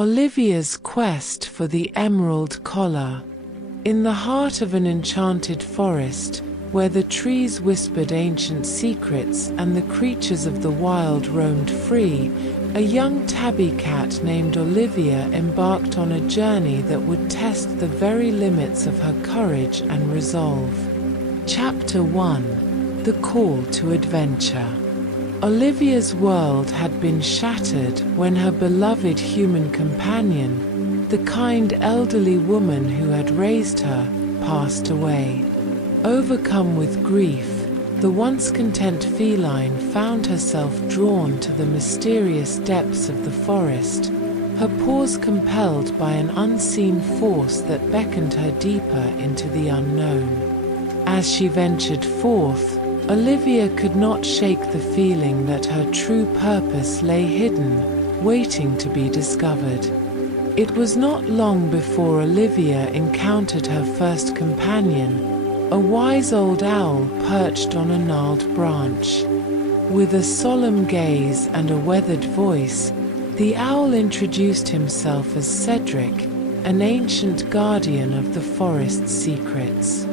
Olivia's quest for the emerald collar. In the heart of an enchanted forest, where the trees whispered ancient secrets and the creatures of the wild roamed free, a young tabby cat named Olivia embarked on a journey that would test the very limits of her courage and resolve. Chapter 1: The Call to Adventure. Olivia's world had been shattered when her beloved human companion, the kind elderly woman who had raised her, passed away. Overcome with grief, the once content feline found herself drawn to the mysterious depths of the forest, her paws compelled by an unseen force that beckoned her deeper into the unknown. As she ventured forth, Olivia could not shake the feeling that her true purpose lay hidden, waiting to be discovered. It was not long before Olivia encountered her first companion, a wise old owl perched on a gnarled branch. With a solemn gaze and a weathered voice, the owl introduced himself as Cedric, an ancient guardian of the forest's secrets.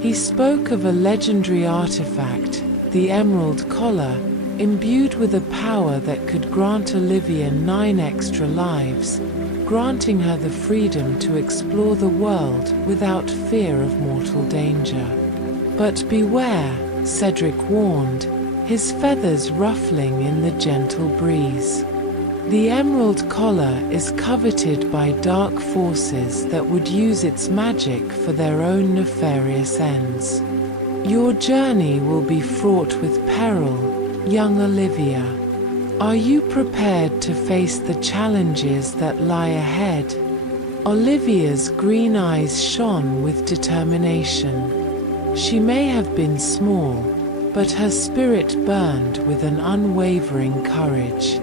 He spoke of a legendary artifact, the Emerald Collar, imbued with a power that could grant Olivia 9 extra lives, granting her the freedom to explore the world without fear of mortal danger. But beware, Cedric warned, his feathers ruffling in the gentle breeze. The Emerald Collar is coveted by dark forces that would use its magic for their own nefarious ends. Your journey will be fraught with peril, young Olivia. Are you prepared to face the challenges that lie ahead? Olivia's green eyes shone with determination. She may have been small, but her spirit burned with an unwavering courage.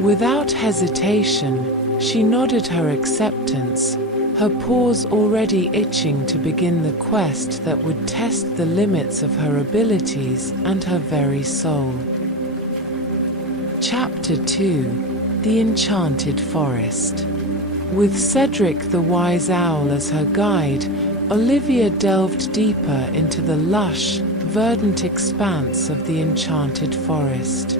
Without hesitation, she nodded her acceptance, her paws already itching to begin the quest that would test the limits of her abilities and her very soul. Chapter 2: The Enchanted Forest. With Cedric the Wise Owl as her guide, Olivia delved deeper into the lush, verdant expanse of the Enchanted Forest.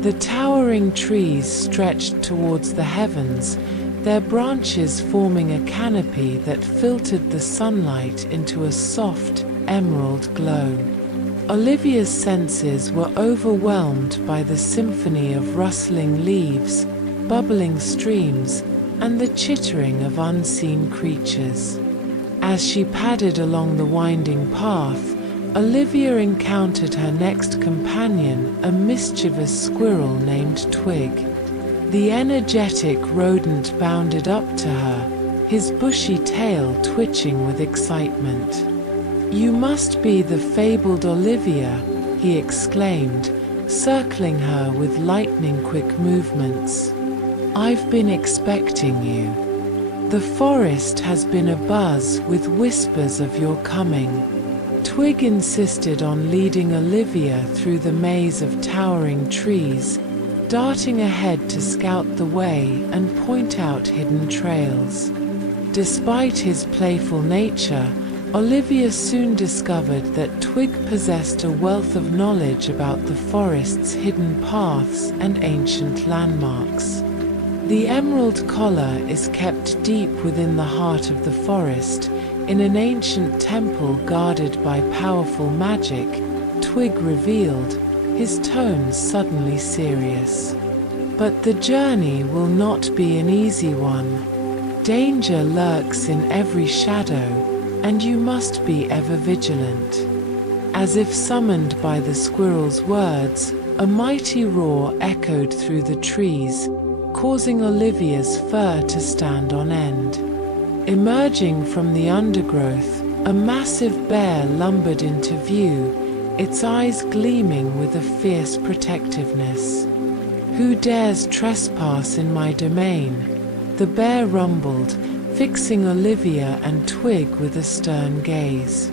The towering trees stretched towards the heavens, their branches forming a canopy that filtered the sunlight into a soft, emerald glow. Olivia's senses were overwhelmed by the symphony of rustling leaves, bubbling streams, and the chittering of unseen creatures. As she padded along the winding path, Olivia encountered her next companion, a mischievous squirrel named Twig. The energetic rodent bounded up to her, his bushy tail twitching with excitement. "You must be the fabled Olivia," he exclaimed, circling her with lightning-quick movements. "I've been expecting you. The forest has been abuzz with whispers of your coming." Twig insisted on leading Olivia through the maze of towering trees, darting ahead to scout the way and point out hidden trails. Despite his playful nature, Olivia soon discovered that Twig possessed a wealth of knowledge about the forest's hidden paths and ancient landmarks. The Emerald Collar is kept deep within the heart of the forest, in an ancient temple guarded by powerful magic, Twig revealed, his tone suddenly serious. But the journey will not be an easy one. Danger lurks in every shadow, and you must be ever vigilant. As if summoned by the squirrel's words, a mighty roar echoed through the trees, causing Olivia's fur to stand on end. Emerging from the undergrowth, a massive bear lumbered into view, its eyes gleaming with a fierce protectiveness. "Who dares trespass in my domain?" the bear rumbled, fixing Olivia and Twig with a stern gaze.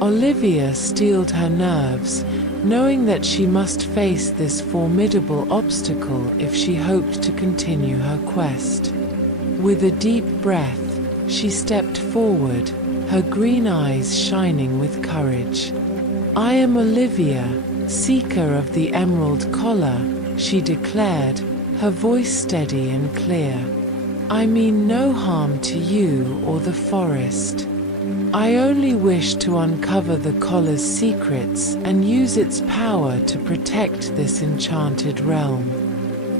Olivia steeled her nerves, knowing that she must face this formidable obstacle if she hoped to continue her quest. With a deep breath, she stepped forward, her green eyes shining with courage. "I am Olivia, seeker of the emerald collar," she declared, her voice steady and clear. "I mean no harm to you or the forest. I only wish to uncover the collar's secrets and use its power to protect this enchanted realm."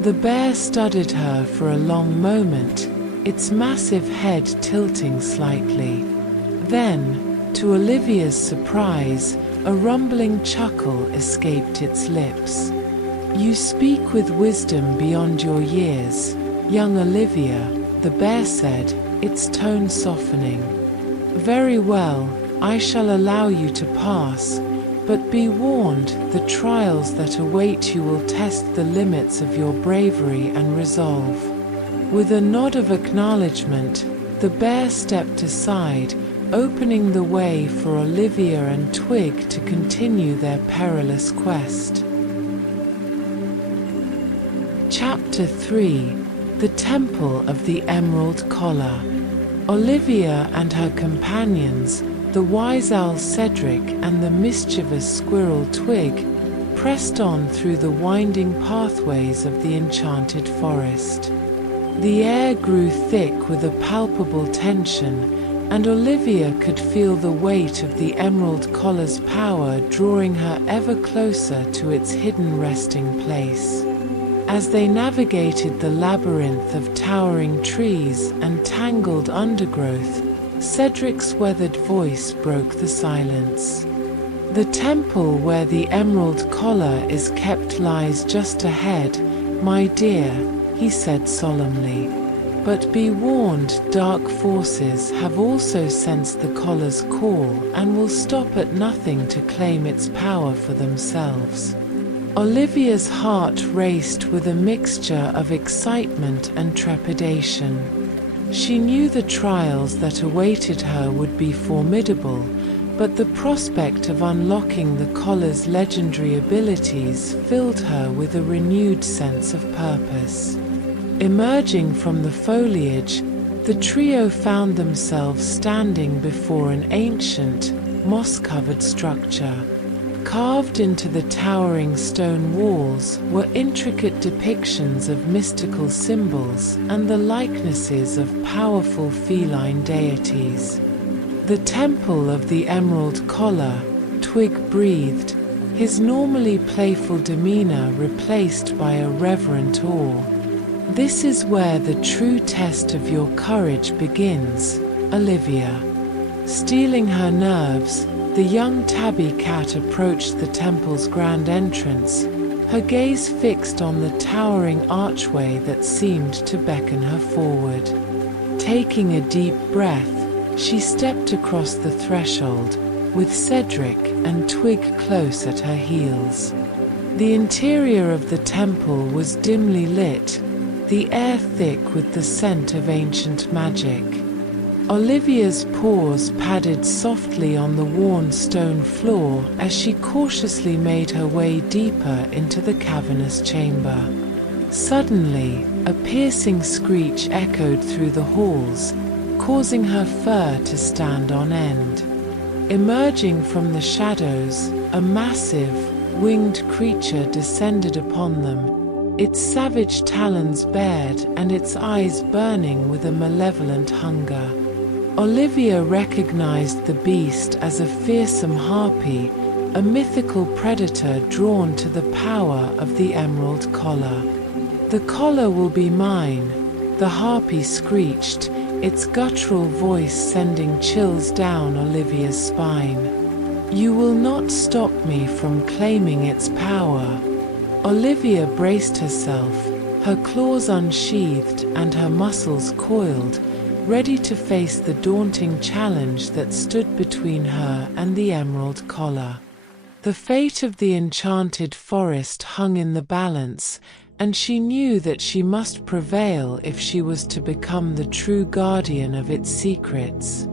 The bear studied her for a long moment, its massive head tilting slightly. Then, to Olivia's surprise, a rumbling chuckle escaped its lips. "You speak with wisdom beyond your years, young Olivia," the bear said, its tone softening. "Very well, I shall allow you to pass, but be warned, the trials that await you will test the limits of your bravery and resolve." With a nod of acknowledgement, the bear stepped aside, opening the way for Olivia and Twig to continue their perilous quest. Chapter 3: The Temple of the Emerald Collar. Olivia and her companions, the wise owl Cedric and the mischievous squirrel Twig, pressed on through the winding pathways of the enchanted forest. The air grew thick with a palpable tension, and Olivia could feel the weight of the emerald collar's power drawing her ever closer to its hidden resting place. As they navigated the labyrinth of towering trees and tangled undergrowth, Cedric's weathered voice broke the silence. "The temple where the emerald collar is kept lies just ahead, my dear," he said solemnly. "But be warned, dark forces have also sensed the collar's call and will stop at nothing to claim its power for themselves." Olivia's heart raced with a mixture of excitement and trepidation. She knew the trials that awaited her would be formidable, but the prospect of unlocking the collar's legendary abilities filled her with a renewed sense of purpose. Emerging from the foliage, the trio found themselves standing before an ancient, moss-covered structure. Carved into the towering stone walls were intricate depictions of mystical symbols and the likenesses of powerful feline deities. "The Temple of the Emerald Collar," Twig breathed, his normally playful demeanor replaced by a reverent awe. "This is where the true test of your courage begins, Olivia." Steeling her nerves, the young tabby cat approached the temple's grand entrance, her gaze fixed on the towering archway that seemed to beckon her forward. Taking a deep breath, she stepped across the threshold, with Cedric and Twig close at her heels. The interior of the temple was dimly lit, the air thick with the scent of ancient magic. Olivia's paws padded softly on the worn stone floor as she cautiously made her way deeper into the cavernous chamber. Suddenly, a piercing screech echoed through the halls, causing her fur to stand on end. Emerging from the shadows, a massive, winged creature descended upon them, its savage talons bared and its eyes burning with a malevolent hunger. Olivia recognized the beast as a fearsome harpy, a mythical predator drawn to the power of the emerald collar. "The collar will be mine," the harpy screeched, its guttural voice sending chills down Olivia's spine. "You will not stop me from claiming its power." Olivia braced herself, her claws unsheathed and her muscles coiled, ready to face the daunting challenge that stood between her and the emerald collar. The fate of the enchanted forest hung in the balance, and she knew that she must prevail if she was to become the true guardian of its secrets.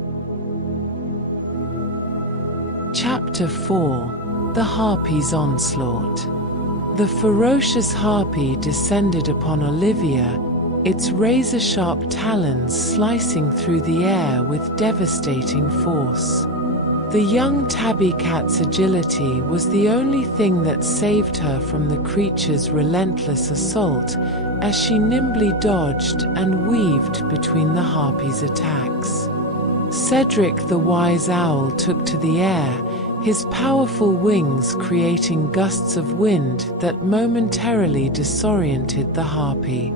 Chapter 4: The Harpy's Onslaught. The ferocious harpy descended upon Olivia, its razor-sharp talons slicing through the air with devastating force. The young tabby cat's agility was the only thing that saved her from the creature's relentless assault, as she nimbly dodged and weaved between the harpy's attacks. Cedric the wise owl took to the air, his powerful wings creating gusts of wind that momentarily disoriented the harpy.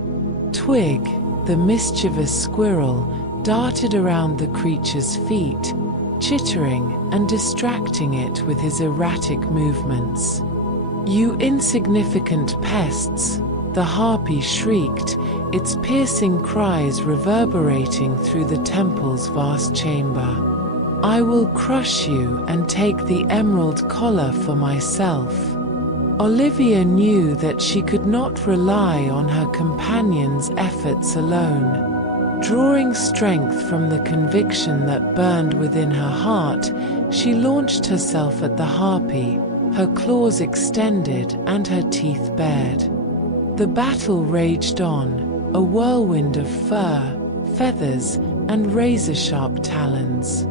Twig, the mischievous squirrel, darted around the creature's feet, chittering and distracting it with his erratic movements. "You insignificant pests!" the harpy shrieked, its piercing cries reverberating through the temple's vast chamber. "I will crush you and take the emerald collar for myself." Olivia knew that she could not rely on her companion's efforts alone. Drawing strength from the conviction that burned within her heart, she launched herself at the harpy, her claws extended and her teeth bared. The battle raged on, a whirlwind of fur, feathers, and razor-sharp talons.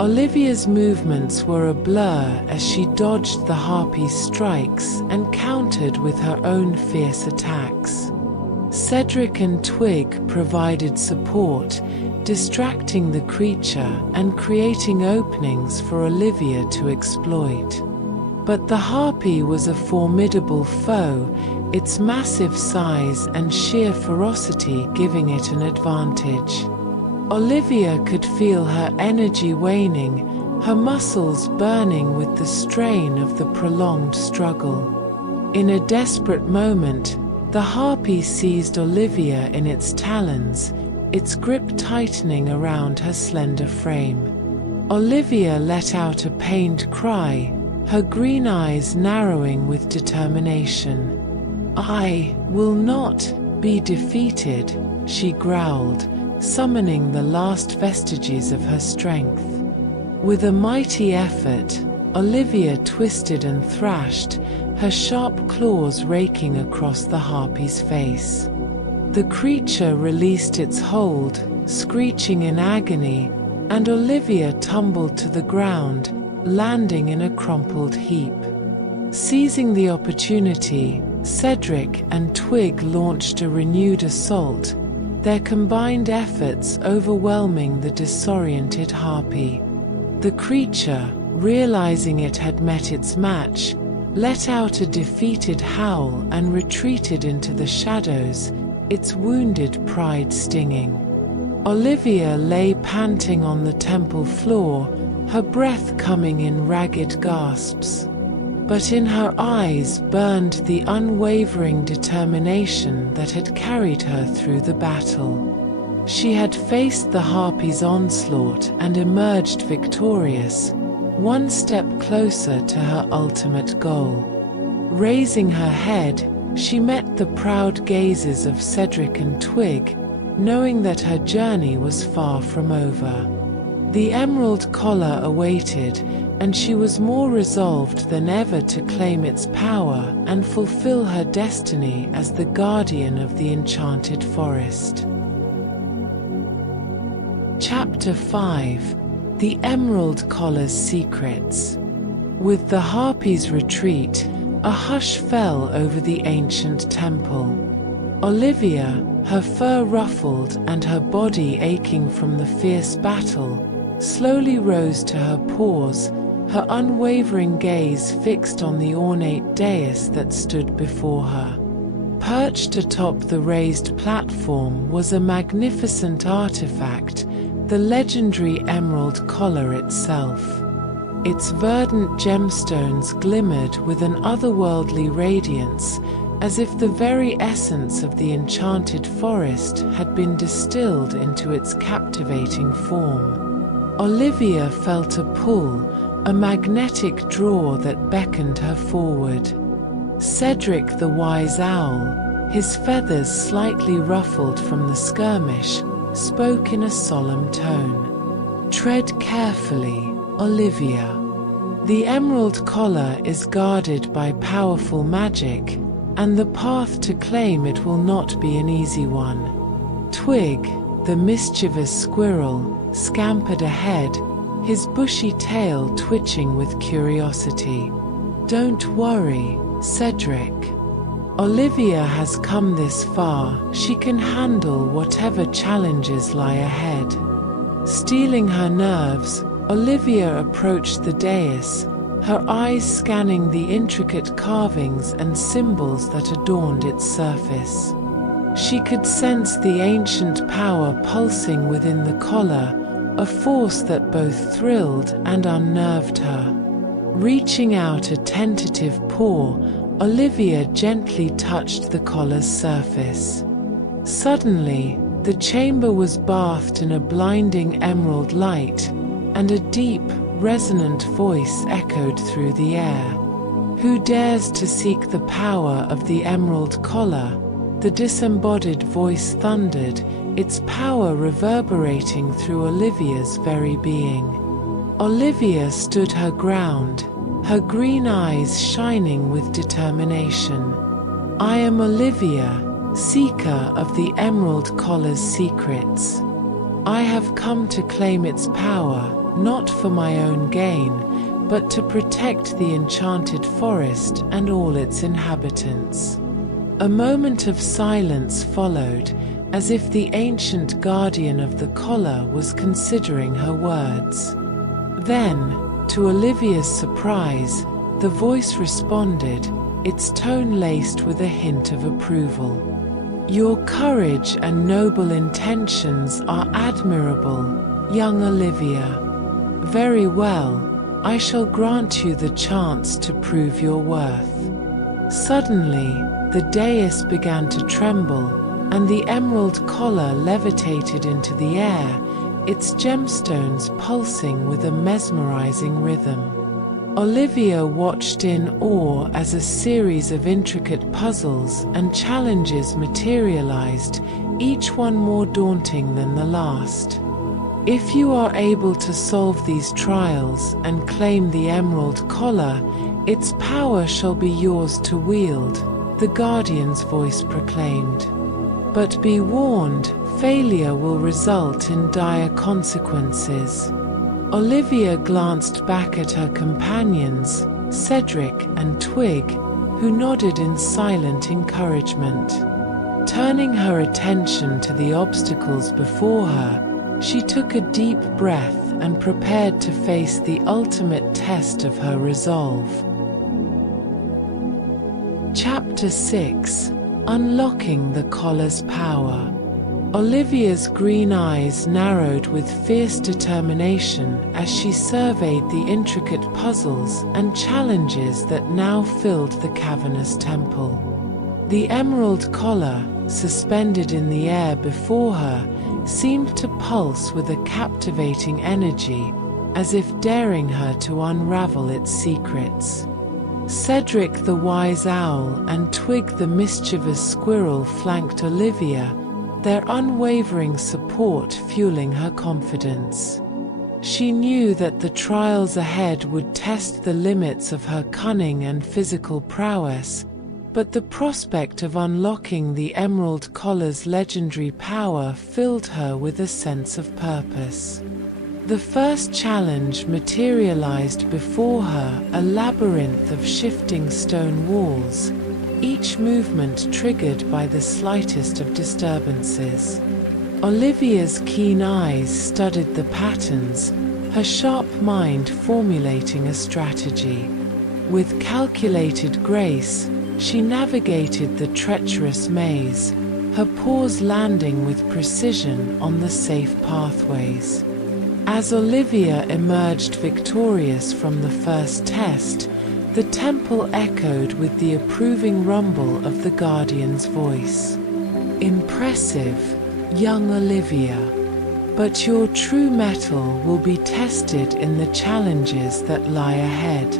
Olivia's movements were a blur as she dodged the harpy's strikes and countered with her own fierce attacks. Cedric and Twig provided support, distracting the creature and creating openings for Olivia to exploit. But the harpy was a formidable foe, its massive size and sheer ferocity giving it an advantage. Olivia could feel her energy waning, her muscles burning with the strain of the prolonged struggle. In a desperate moment, the harpy seized Olivia in its talons, its grip tightening around her slender frame. Olivia let out a pained cry, her green eyes narrowing with determination. "I will not be defeated," she growled, summoning the last vestiges of her strength. With a mighty effort, Olivia twisted and thrashed, her sharp claws raking across the harpy's face. The creature released its hold, screeching in agony, and Olivia tumbled to the ground, landing in a crumpled heap. Seizing the opportunity, Cedric and Twig launched a renewed assault, their combined efforts overwhelming the disoriented harpy. The creature, realizing it had met its match, let out a defeated howl and retreated into the shadows, its wounded pride stinging. Olivia lay panting on the temple floor, her breath coming in ragged gasps. But in her eyes burned the unwavering determination that had carried her through the battle. She had faced the harpy's onslaught and emerged victorious, one step closer to her ultimate goal. Raising her head, she met the proud gazes of Cedric and Twig, knowing that her journey was far from over. The emerald collar awaited, and she was more resolved than ever to claim its power and fulfill her destiny as the guardian of the Enchanted Forest. Chapter 5: The Emerald Collar's Secrets. With the harpy's retreat, a hush fell over the ancient temple. Olivia, her fur ruffled and her body aching from the fierce battle, slowly rose to her paws, her unwavering gaze fixed on the ornate dais that stood before her. Perched atop the raised platform was a magnificent artifact, the legendary emerald collar itself. Its verdant gemstones glimmered with an otherworldly radiance, as if the very essence of the enchanted forest had been distilled into its captivating form. Olivia felt a pull, a magnetic draw that beckoned her forward. Cedric the wise owl, his feathers slightly ruffled from the skirmish, spoke in a solemn tone. "Tread carefully, Olivia. The emerald collar is guarded by powerful magic, and the path to claim it will not be an easy one. Twig, the mischievous squirrel, scampered ahead, his bushy tail twitching with curiosity. "Don't worry, Cedric. Olivia has come this far, she can handle whatever challenges lie ahead." Steeling her nerves, Olivia approached the dais, her eyes scanning the intricate carvings and symbols that adorned its surface. She could sense the ancient power pulsing within the collar, a force that both thrilled and unnerved her. Reaching out a tentative paw, Olivia gently touched the collar's surface. Suddenly, the chamber was bathed in a blinding emerald light, and a deep, resonant voice echoed through the air. "Who dares to seek the power of the emerald collar?" The disembodied voice thundered, its power reverberating through Olivia's very being. Olivia stood her ground, her green eyes shining with determination. "I am Olivia, seeker of the Emerald Collar's secrets. I have come to claim its power, not for my own gain, but to protect the Enchanted Forest and all its inhabitants." A moment of silence followed, as if the ancient guardian of the collar was considering her words. Then, to Olivia's surprise, the voice responded, its tone laced with a hint of approval. "Your courage and noble intentions are admirable, young Olivia. Very well, I shall grant you the chance to prove your worth." Suddenly, the dais began to tremble, and the emerald collar levitated into the air, its gemstones pulsing with a mesmerizing rhythm. Olivia watched in awe as a series of intricate puzzles and challenges materialized, each one more daunting than the last. "If you are able to solve these trials and claim the emerald collar, its power shall be yours to wield," the guardian's voice proclaimed. "But be warned, failure will result in dire consequences." Olivia glanced back at her companions, Cedric and Twig, who nodded in silent encouragement. Turning her attention to the obstacles before her, she took a deep breath and prepared to face the ultimate test of her resolve. Chapter 6: Unlocking the Collar's Power. Olivia's green eyes narrowed with fierce determination as she surveyed the intricate puzzles and challenges that now filled the cavernous temple. The emerald collar, suspended in the air before her, seemed to pulse with a captivating energy, as if daring her to unravel its secrets. Cedric the wise owl and Twig the mischievous squirrel flanked Olivia, their unwavering support fueling her confidence. She knew that the trials ahead would test the limits of her cunning and physical prowess, but the prospect of unlocking the Emerald Collar's legendary power filled her with a sense of purpose. The first challenge materialized before her, a labyrinth of shifting stone walls, each movement triggered by the slightest of disturbances. Olivia's keen eyes studied the patterns, her sharp mind formulating a strategy. With calculated grace, she navigated the treacherous maze, her paws landing with precision on the safe pathways. As Olivia emerged victorious from the first test, the temple echoed with the approving rumble of the Guardian's voice. "Impressive, young Olivia. But your true mettle will be tested in the challenges that lie ahead."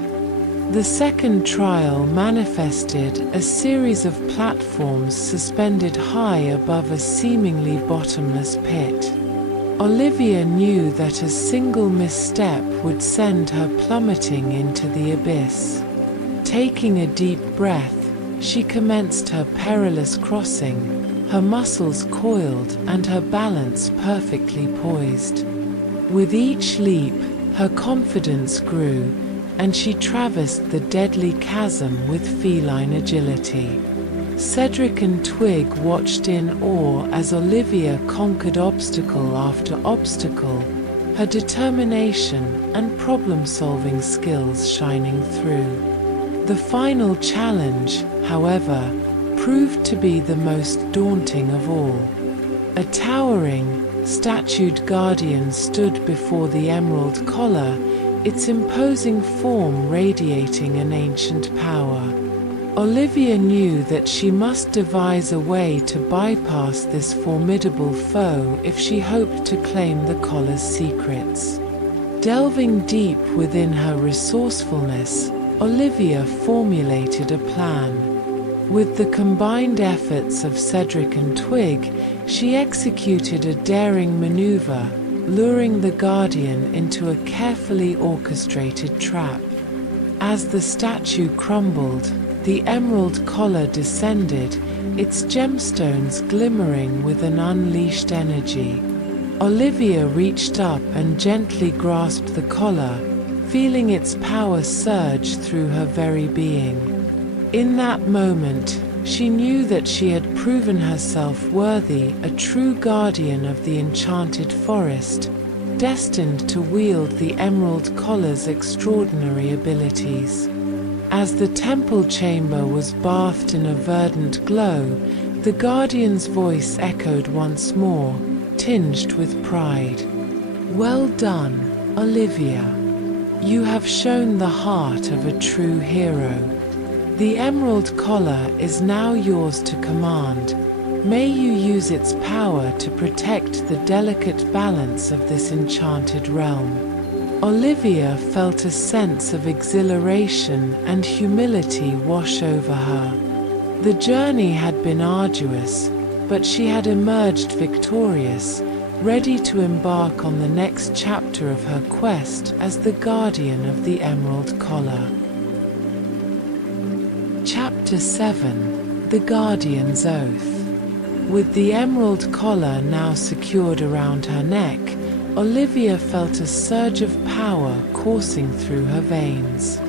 The second trial manifested a series of platforms suspended high above a seemingly bottomless pit. Olivia knew that a single misstep would send her plummeting into the abyss. Taking a deep breath, she commenced her perilous crossing, her muscles coiled and her balance perfectly poised. With each leap, her confidence grew, and she traversed the deadly chasm with feline agility. Cedric and Twig watched in awe as Olivia conquered obstacle after obstacle, her determination and problem-solving skills shining through. The final challenge, however, proved to be the most daunting of all. A towering, statued guardian stood before the emerald collar, its imposing form radiating an ancient power. Olivia knew that she must devise a way to bypass this formidable foe if she hoped to claim the collar's secrets. Delving deep within her resourcefulness, Olivia formulated a plan. With the combined efforts of Cedric and Twig, she executed a daring maneuver, luring the Guardian into a carefully orchestrated trap. As the statue crumbled, the emerald collar descended, its gemstones glimmering with an unleashed energy. Olivia reached up and gently grasped the collar, feeling its power surge through her very being. In that moment, she knew that she had proven herself worthy, a true guardian of the enchanted forest, destined to wield the emerald collar's extraordinary abilities. As the temple chamber was bathed in a verdant glow, the guardian's voice echoed once more, tinged with pride. "Well done, Olivia. You have shown the heart of a true hero. The emerald collar is now yours to command. May you use its power to protect the delicate balance of this enchanted realm." Olivia felt a sense of exhilaration and humility wash over her. The journey had been arduous, but she had emerged victorious, ready to embark on the next chapter of her quest as the guardian of the emerald collar. Chapter 7: The Guardian's Oath. With the emerald collar now secured around her neck, Olivia felt a surge of power coursing through her veins.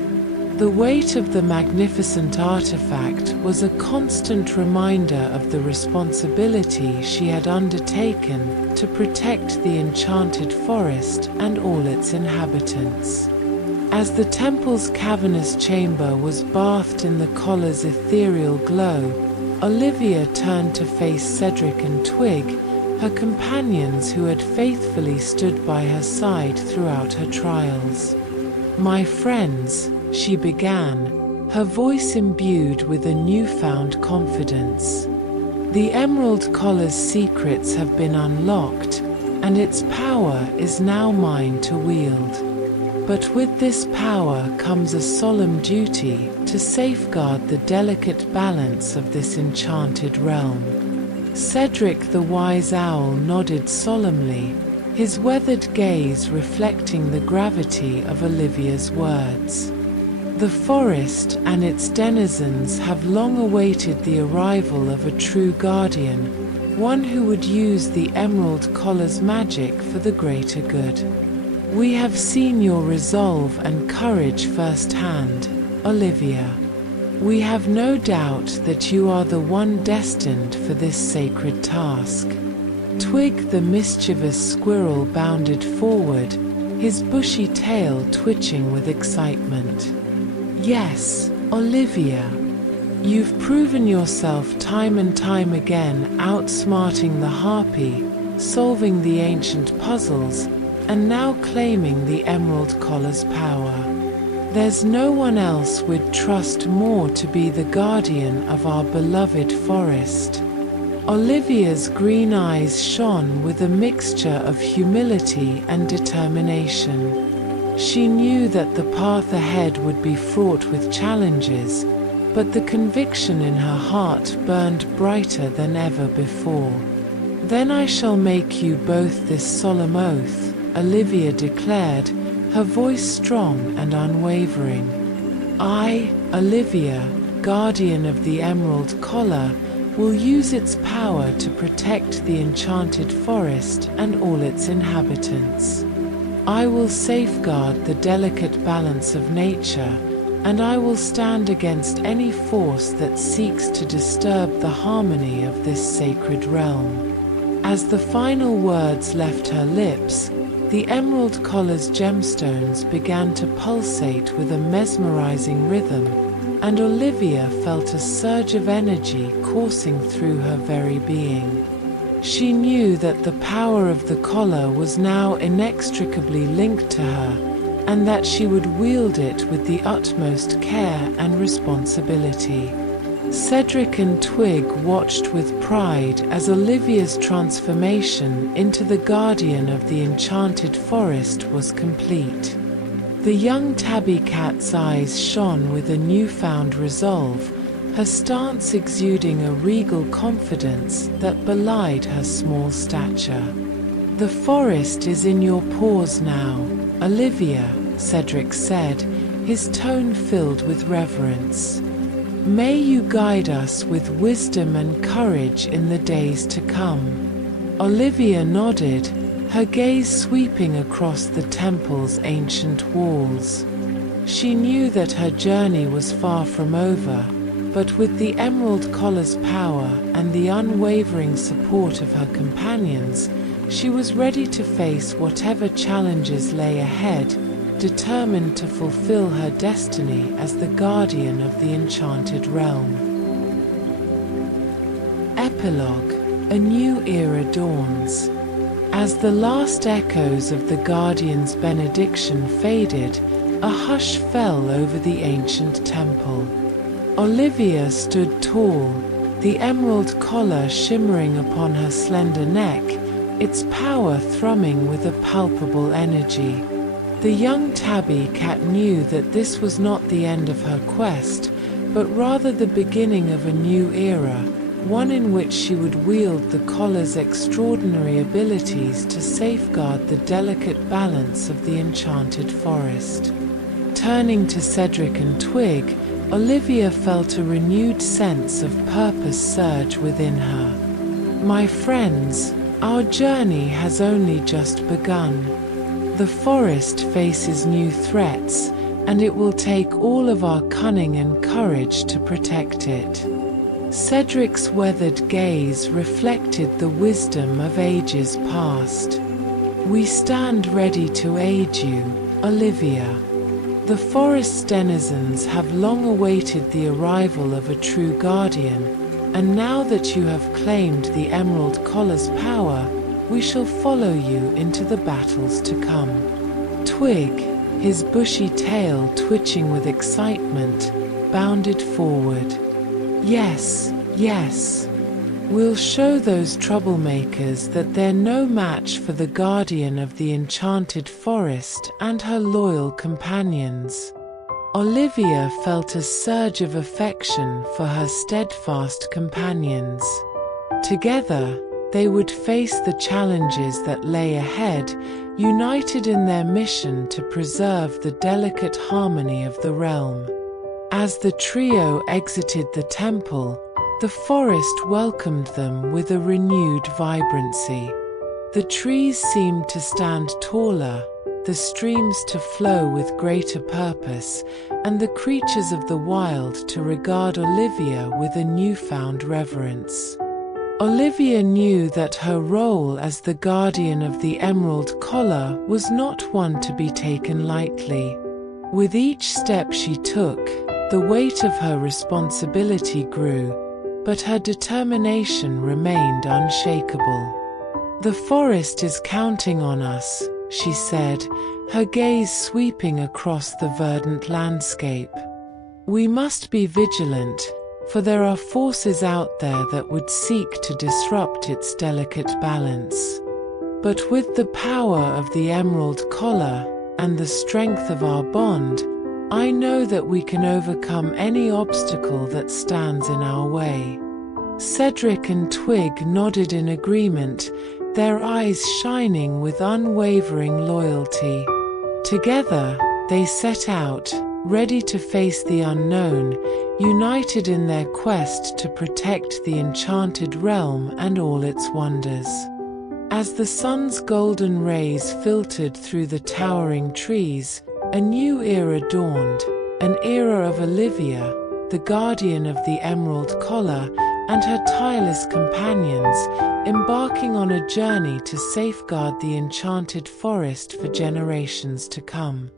The weight of the magnificent artifact was a constant reminder of the responsibility she had undertaken to protect the enchanted forest and all its inhabitants. As the temple's cavernous chamber was bathed in the collar's ethereal glow, Olivia turned to face Cedric and Twig, her companions who had faithfully stood by her side throughout her trials. "My friends," she began, her voice imbued with a newfound confidence. "The emerald collar's secrets have been unlocked, and its power is now mine to wield. But with this power comes a solemn duty to safeguard the delicate balance of this enchanted realm." Cedric the wise owl nodded solemnly, his weathered gaze reflecting the gravity of Olivia's words. "The forest and its denizens have long awaited the arrival of a true guardian, one who would use the emerald collar's magic for the greater good. We have seen your resolve and courage firsthand, Olivia. We have no doubt that you are the one destined for this sacred task." Twig the mischievous squirrel bounded forward, his bushy tail twitching with excitement. "Yes, Olivia. You've proven yourself time and time again, outsmarting the Harpy, solving the ancient puzzles, and now claiming the emerald collar's power. There's no one else we'd trust more to be the guardian of our beloved forest." Olivia's green eyes shone with a mixture of humility and determination. She knew that the path ahead would be fraught with challenges, but the conviction in her heart burned brighter than ever before. "Then I shall make you both this solemn oath," Olivia declared, her voice strong and unwavering. "I, Olivia, guardian of the emerald collar, will use its power to protect the enchanted forest and all its inhabitants. I will safeguard the delicate balance of nature, and I will stand against any force that seeks to disturb the harmony of this sacred realm." As the final words left her lips, the emerald collar's gemstones began to pulsate with a mesmerizing rhythm, and Olivia felt a surge of energy coursing through her very being. She knew that the power of the collar was now inextricably linked to her, and that she would wield it with the utmost care and responsibility. Cedric and Twig watched with pride as Olivia's transformation into the guardian of the enchanted forest was complete. The young tabby cat's eyes shone with a newfound resolve, her stance exuding a regal confidence that belied her small stature. "The forest is in your paws now, Olivia," Cedric said, his tone filled with reverence. "May you guide us with wisdom and courage in the days to come." Olivia nodded, her gaze sweeping across the temple's ancient walls. She knew that her journey was far from over, but with the emerald collar's power and the unwavering support of her companions, she was ready to face whatever challenges lay ahead, determined to fulfill her destiny as the guardian of the enchanted realm. Epilogue. A new era dawns. As the last echoes of the Guardian's benediction faded, a hush fell over the ancient temple. Olivia stood tall, the emerald collar shimmering upon her slender neck, its power thrumming with a palpable energy. The young tabby cat knew that this was not the end of her quest, but rather the beginning of a new era, one in which she would wield the collar's extraordinary abilities to safeguard the delicate balance of the enchanted forest. Turning to Cedric and Twig, Olivia felt a renewed sense of purpose surge within her. "My friends, our journey has only just begun. The forest faces new threats, and it will take all of our cunning and courage to protect it." Cedric's weathered gaze reflected the wisdom of ages past. "We stand ready to aid you, Olivia. The forest's denizens have long awaited the arrival of a true guardian, and now that you have claimed the emerald collar's power, we shall follow you into the battles to come." Twig, his bushy tail twitching with excitement, bounded forward. "Yes, yes. We'll show those troublemakers that they're no match for the guardian of the enchanted forest and her loyal companions." Olivia felt a surge of affection for her steadfast companions. Together, they would face the challenges that lay ahead, united in their mission to preserve the delicate harmony of the realm. As the trio exited the temple, the forest welcomed them with a renewed vibrancy. The trees seemed to stand taller, the streams to flow with greater purpose, and the creatures of the wild to regard Olivia with a newfound reverence. Olivia knew that her role as the guardian of the emerald collar was not one to be taken lightly. With each step she took, the weight of her responsibility grew, but her determination remained unshakable. "The forest is counting on us," she said, her gaze sweeping across the verdant landscape. "We must be vigilant, for there are forces out there that would seek to disrupt its delicate balance. But with the power of the emerald collar and the strength of our bond, I know that we can overcome any obstacle that stands in our way." Cedric and Twig nodded in agreement, their eyes shining with unwavering loyalty. Together, they set out, ready to face the unknown, united in their quest to protect the enchanted realm and all its wonders. As the sun's golden rays filtered through the towering trees, a new era dawned, an era of Olivia, the guardian of the emerald collar, and her tireless companions, embarking on a journey to safeguard the enchanted forest for generations to come.